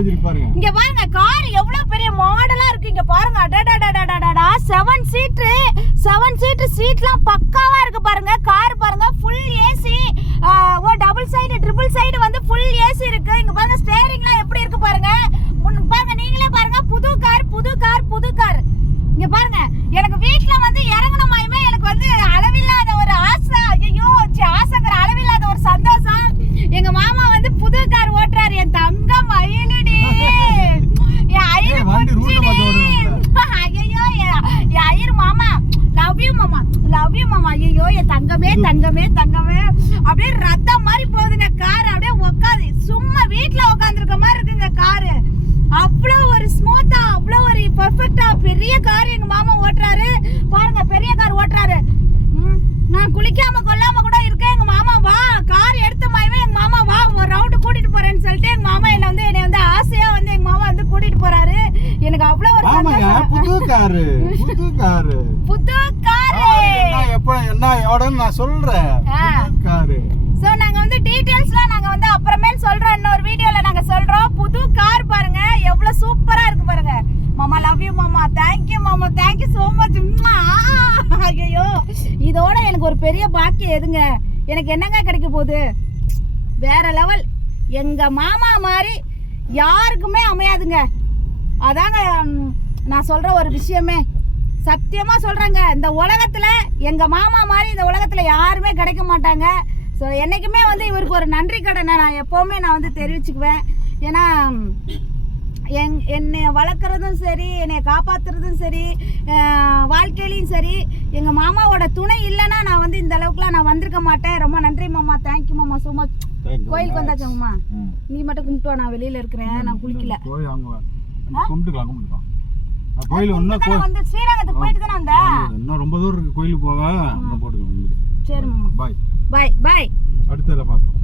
இங்க பாருங்க கார் எவ்வளவு பெரிய மாடலா இருக்கு. இங்க பாருங்க அடடடடடடடா செவன் சீட் செவன் சீட் சீட்லாம் பக்காவா இருக்கு பாருங்க. கார் பாருங்க ஃபுல் ஏசி ஓ டபுள் சைடு ட்ரிபிள் சைடு வந்து ஃபுல் ஏசி இருக்கு. இங்க பாருங்க ஸ்டேரிங்லாம் எப்படி இருக்கு பாருங்க முன்ன பாருங்க நீங்களே பாருங்க புது கார் புது கார் புது கார் இங்க பாருங்க எனக்கு வீட்ல வந்து இறங்கணுமாயுமே எனக்கு வந்து அளவில்லாத ஒரு ஆசை ஐயோ ஆசைங்கிற அளவில்லாத ஒரு சந்தோஷம் எங்க மாமா வந்து புது கார் ஓட்டுறாரு என் தங்கம் மயிலுடி என் ஐயர் ஏய், வண்டி route அ பார்த்து ஓடுறோம்ல. ஐயோ என் ஐயர் மாமா லவ் யூ மாமா லவ் யூ மாமா ஐயோ என் தங்கமே தங்கமே. அப்படியே ரத்தம் மாதிரி போகுதுங்க. கார் அப்படியே உட்காந்து சும்மா வீட்ல உட்காந்துருக்க மாதிரி இருக்குங்க காரு. அவ்வளோ ஒரு ஸ்மூத்தா அவ்வளோ ஒரு பர்ஃபெக்டா பெரிய கார் எங்க மாமா ஓட்டுறாரு. பாருங்க பெரிய கார் ஓட்டுறாரு. நான் குளிக்காம கொல்லாம கூட இருக்கேன். எங்க மாமா வா. கார் எடுத்த மாயமே எங்க மாமா வா. ஒரு ரவுண்டு கூட்டிட்டு போறேன்னு சொல்லிட்டு எங்க மாமா என்ன வந்து என்னை வந்து ஆசையா வந்து எங்க மாமா வந்து கூட்டிட்டு போறாரு. எனக்கு அவ்வளோ ஒரு புது காரு புது காரு. புது காரு. எவ்வளோன்னு நான் சொல்றேன். காரு சோ நாங்க வந்து டீடைல்ஸ்லாம் நாங்க வந்து அப்புறமேல் சொல்றோம். இன்னொரு வீடியோல நாங்க சொல்றோம். புது கார் பாருங்க. எவ்வளவு சூப்பரா இருக்கு பாருங்க. மாமா லவ் யூ மாமா. தேங்க் யூ மாமா. Thank you so much. ஐயோ இதோட எனக்கு ஒரு பெரிய பாக்கியம் எதுங்க? எனக்கு என்னங்க கிடைக்க போகுது? வேற லெவல் எங்க மாமா மாதிரி யாருக்குமே அமையாதுங்க. அதாங்க நான் சொல்ற ஒரு விஷயமே. சத்தியமா சொல்றேங்க இந்த உலகத்துல எங்க மாமா மாதிரி இந்த உலகத்துல யாருமே கிடைக்க மாட்டாங்க. ஸோ என்னைக்குமே வந்து இவருக்கு ஒரு நன்றி கடனை நான் எப்பவுமே நான் வந்து தெரிவிச்சுக்குவேன். ஏன்னா என் என்னை வளர்க்குறதும் சரி என்னை காப்பாத்துறதும் சரி வாழ்க்கையிலையும் சரி எங்கள் மாமாவோட துணை இல்லைன்னா நான் வந்து இந்த அளவுக்குலாம் நான் வந்திருக்க மாட்டேன். ரொம்ப நன்றி மாமா தேங்க்யூ மாமா ஸோ மச். கோயிலுக்கு வந்தாச்சோங்கம்மா ம். நீ மட்டும் கும்பிட்டு வா, நான் வெளியில இருக்கிறேன். நான் குளிக்கல. கோயில் அங்க போயிட்டு தானே வந்த? இன்னும் ரொம்ப தூரம் இருக்கு. கோயிலுக்கு அங்க போட்டுக்கலாம் சரி பாய் பாய் பாய் அடுத்ததில் பார்ப்போம்.